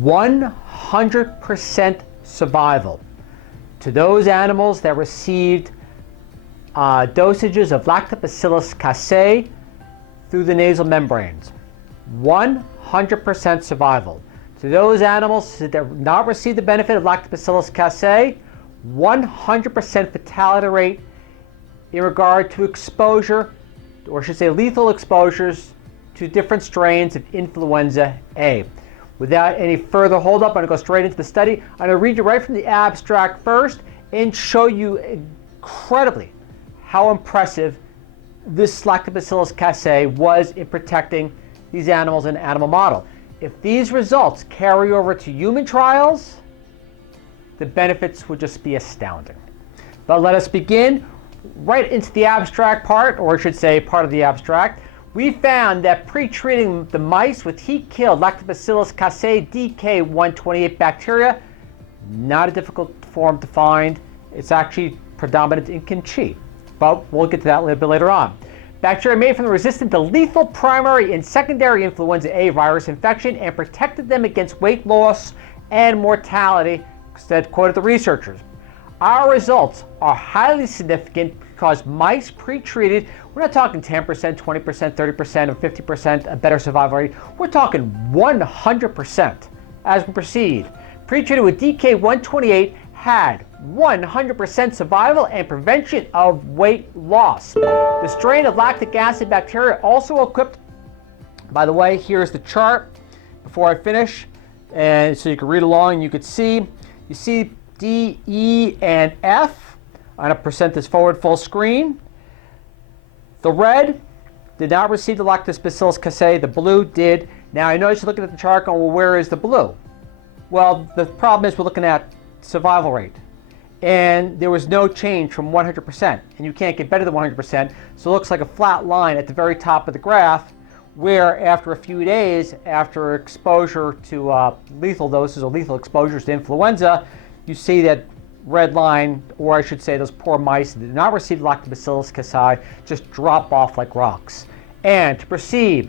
100% survival to those animals that received dosages of Lactobacillus casei through the nasal membranes. 100% survival. To those animals that did not receive the benefit of Lactobacillus casei, 100% fatality rate in regard to exposure, or I should say lethal exposures, to different strains of Influenza A. Without any further hold up, I'm going to go straight into the study. I'm going to read you right from the abstract first and show you incredibly how impressive this Lactobacillus casei was in protecting these animals in an animal model. If these results carry over to human trials, the benefits would just be astounding. But let us begin right into the abstract part, or I should say part of the abstract. We found that pre-treating the mice with heat-killed Lactobacillus casei DK128 bacteria, not a difficult form to find. It's actually predominant in kimchi, but we'll get to that a little bit later on. Bacteria made from the resistant to lethal primary and secondary Influenza A virus infection and protected them against weight loss and mortality, said quoted the researchers. Our results are highly significant because mice pre-treated, we're not talking 10%, 20%, 30%, or 50% a better survival rate. We're talking 100% as we proceed. Pre-treated with DK128 had 100% survival and prevention of weight loss. The strain of lactic acid bacteria also equipped, by the way, here's the chart before I finish, and so you can read along. You could see, you see D, E, and F. I'm going to present this forward full screen. The red did not receive the Lactobacillus casei. The blue did. Now I know you're looking at the chart going, well, where is the blue? Well, the problem is we're looking at survival rate. And there was no change from 100%. And you can't get better than 100%. So it looks like a flat line at the very top of the graph, where after a few days, after exposure to lethal doses or lethal exposures to influenza, you see that red line, or I should say those poor mice that did not receive Lactobacillus casei, just drop off like rocks. And to proceed,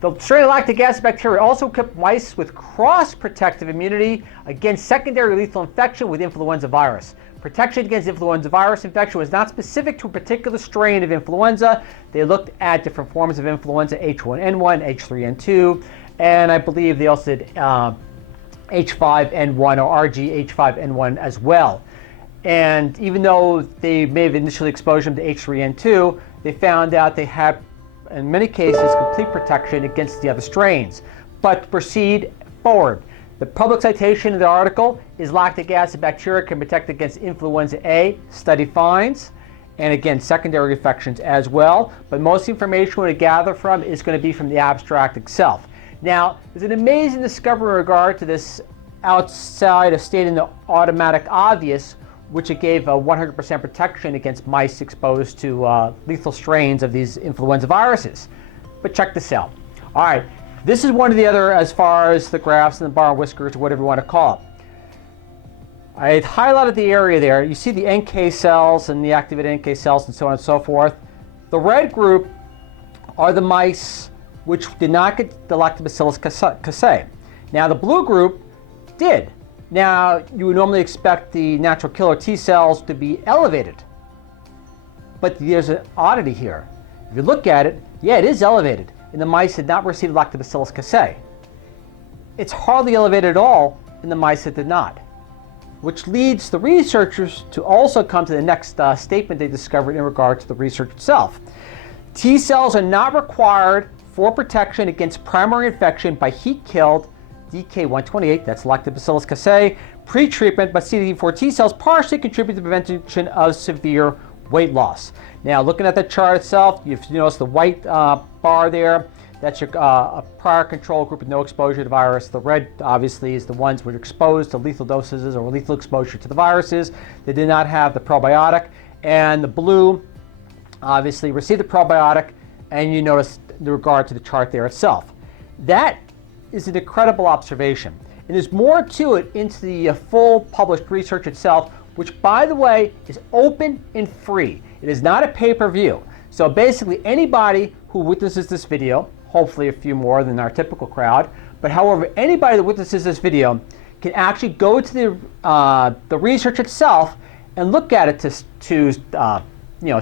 the strain of lactic acid bacteria also equipped mice with cross-protective immunity against secondary lethal infection with influenza virus. Protection against influenza virus infection was not specific to a particular strain of influenza. They looked at different forms of influenza, H1N1, H3N2, and I believe they also did H5N1 or RG-H5N1 as well. And even though they may have initially exposed them to H3N2, they found out they had, in many cases, complete protection against the other strains. But to proceed forward, the public citation of the article is lactic acid bacteria can protect against Influenza A, study finds, and again, secondary infections as well. But most information we're going to gather from is going to be from the abstract itself. Now, there's an amazing discovery in regard to this outside of stating the automatic obvious, which it gave a 100% protection against mice exposed to lethal strains of these influenza viruses. But check this out. All right, this is one of the other, as far as the graphs and the bar and whiskers, or whatever you want to call it. I highlighted the area there. You see the NK cells and the activated NK cells and so on and so forth. The red group are the mice which did not get the Lactobacillus casei. Now the blue group did. Now you would normally expect the natural killer T cells to be elevated. But there's an oddity here. If you look at it, yeah, it is elevated. And the mice did not receive Lactobacillus casei. It's hardly elevated at all in the mice that did not. Which leads the researchers to also come to the next statement they discovered in regard to the research itself. T cells are not required for protection against primary infection by heat-killed DK128, that's Lactobacillus casei, pre-treatment, but CD4 T cells partially contribute to the prevention of severe weight loss. Now, looking at the chart itself, you've noticed the white bar there. That's your a prior control group with no exposure to the virus. The red, obviously, is the ones which were exposed to lethal doses or lethal exposure to the viruses. They did not have the probiotic. And the blue, obviously, received the probiotic, and you notice in regard to the chart there itself. That is an incredible observation. And there's more to it into the full published research itself, which, by the way, is open and free. It is not a pay-per-view. So basically, anybody who witnesses this video, hopefully a few more than our typical crowd, But however, anybody that witnesses this video can actually go to the research itself and look at it to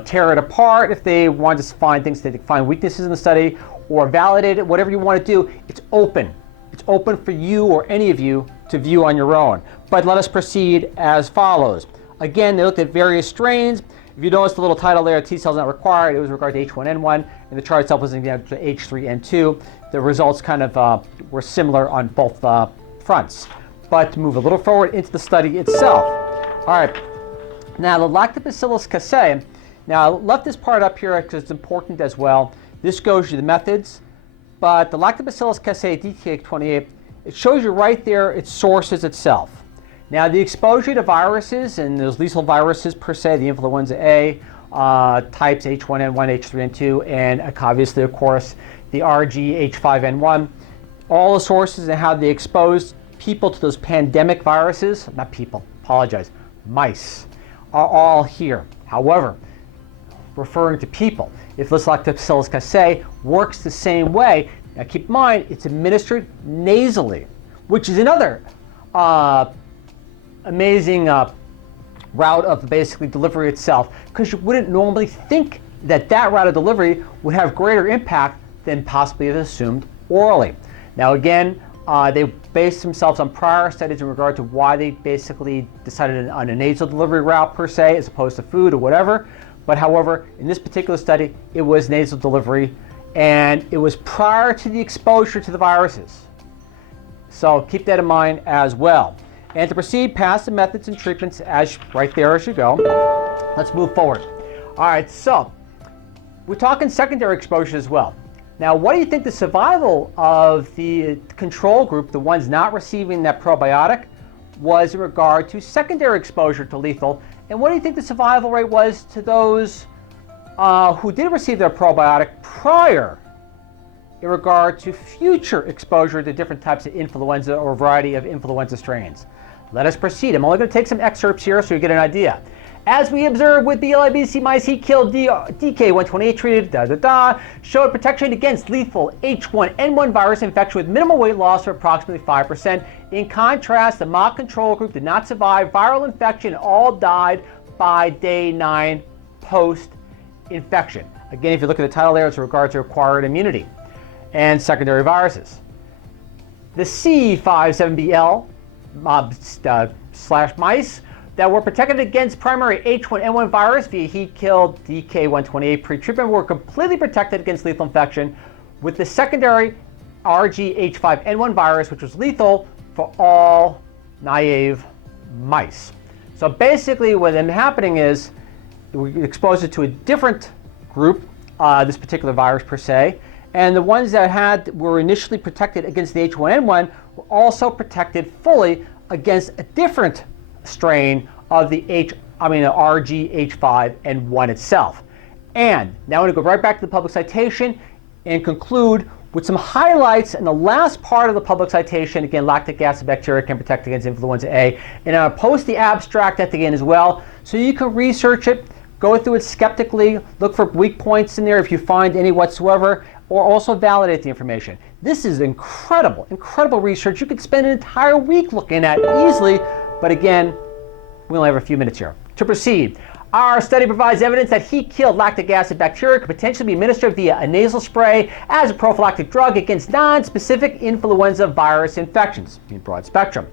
tear it apart if they want to find things, that they find weaknesses in the study, or validate it, whatever you want to do. It's open. It's open for you or any of you to view on your own. But let us proceed as follows. Again, they looked at various strains. If you notice the little title there, T cells not required, it was regard to H1N1, and the chart itself was examined to H3N2. The results kind of were similar on both fronts. But to move a little forward into the study itself. All right, now the Lactobacillus casei. Now I left this part up here because it's important as well. This shows you the methods, but the Lactobacillus casei DK28, it shows you right there its sources itself. Now the exposure to viruses, and those lethal viruses per se, the Influenza A, types H1N1, H3N2, and obviously, of course, the RG H5N1, all the sources and how they exposed people to those pandemic viruses, not people, apologize, mice, are all here. However, referring to people, if this Lactobacillus casei works the same way, now keep in mind, it's administered nasally, which is another amazing route of basically delivery itself, because you wouldn't normally think that that route of delivery would have greater impact than possibly assumed orally. Now again, they based themselves on prior studies in regard to why they basically decided on a nasal delivery route per se, as opposed to food or whatever. But however, in this particular study, it was nasal delivery, and it was prior to the exposure to the viruses. So keep that in mind as well. And to proceed past the methods and treatments as right there as you go, let's move forward. All right, so we're talking secondary exposure as well. Now, what do you think the survival of the control group, the ones not receiving that probiotic, was in regard to secondary exposure to lethal? And what do you think the survival rate was to those who did receive their probiotic prior in regard to future exposure to different types of influenza or a variety of influenza strains? Let us proceed. I'm only going to take some excerpts here so you get an idea. As we observed with BLIBC mice, he killed DK128 treated, showed protection against lethal H1N1 virus infection with minimal weight loss of approximately 5%. In contrast, the mock control group did not survive viral infection and all died by day 9 post-infection. Again, if you look at the title there, it's in regard to acquired immunity and secondary viruses. The C57BL / mice that were protected against primary H1N1 virus via heat-killed DK128 pre-treatment were completely protected against lethal infection with the secondary RG-H5N1 virus, which was lethal for all naive mice. So basically what ended up happening is we exposed it to a different group, this particular virus per se, and the ones that were initially protected against the H1N1 were also protected fully against a different strain of the RG-H5N1 itself. And now I'm going to go right back to the public citation and conclude with some highlights in the last part of the public citation. Again, lactic acid bacteria can protect against influenza A. And I'll post the abstract at the end as well, so you can research it, go through it skeptically, look for weak points in there if you find any whatsoever, or also validate the information. This is incredible, incredible research. You could spend an entire week looking at easily, but again, we only have a few minutes here. To proceed, our study provides evidence that heat-killed lactic acid bacteria could potentially be administered via a nasal spray as a prophylactic drug against non-specific influenza virus infections, in broad spectrum.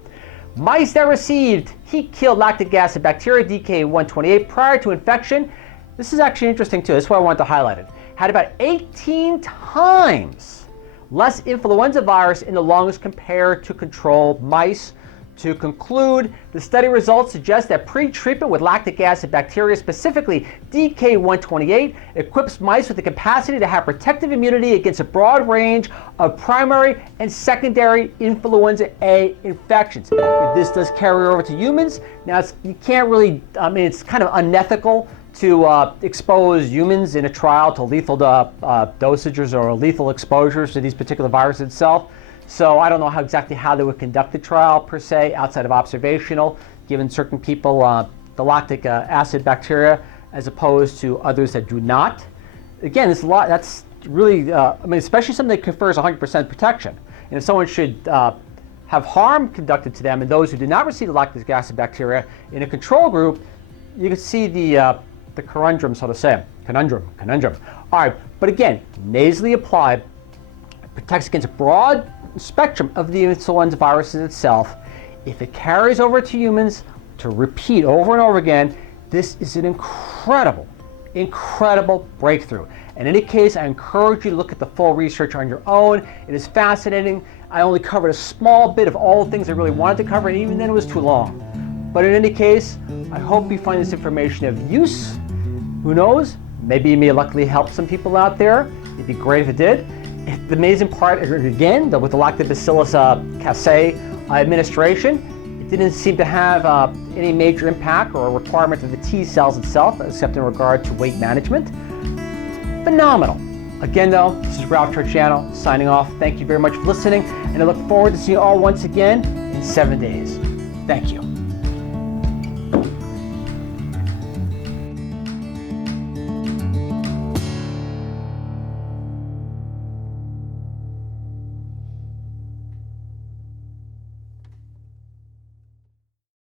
Mice that received heat-killed lactic acid bacteria, DK128, prior to infection, this is actually interesting too, that's why I wanted to highlight it, had about 18 times less influenza virus in the lungs compared to control mice. To conclude, the study results suggest that pre-treatment with lactic acid bacteria, specifically DK128, equips mice with the capacity to have protective immunity against a broad range of primary and secondary influenza A infections. This does carry over to humans. Now, you can't really, it's kind of unethical to expose humans in a trial to lethal dosages or lethal exposures to these particular viruses itself. So I don't know exactly how they would conduct the trial per se, outside of observational, given certain people the lactic acid bacteria as opposed to others that do not. Again, it's a lot. That's really, especially something that confers 100% protection. And if someone should have harm conducted to them, and those who did not receive the lactic acid bacteria in a control group, you can see the conundrum, so to say. Conundrum. All right, but again, nasally applied, protects against a broad spectrum of the influenza viruses itself. If it carries over to humans, to repeat over and over again, this is an incredible breakthrough. In any case, I encourage you to look at the full research on your own. It is fascinating. I only covered a small bit of all the things I really wanted to cover, and even then it was too long. But in any case, I hope you find this information of use. Who knows? Maybe it may luckily help some people out there. It'd be great if it did. The amazing part, again, with the Lactobacillus casei administration, it didn't seem to have any major impact or requirement of the T cells itself, except in regard to weight management. Phenomenal. Again, though, this is Ralph Turchiano signing off. Thank you very much for listening, and I look forward to seeing you all once again in 7 days. Thank you.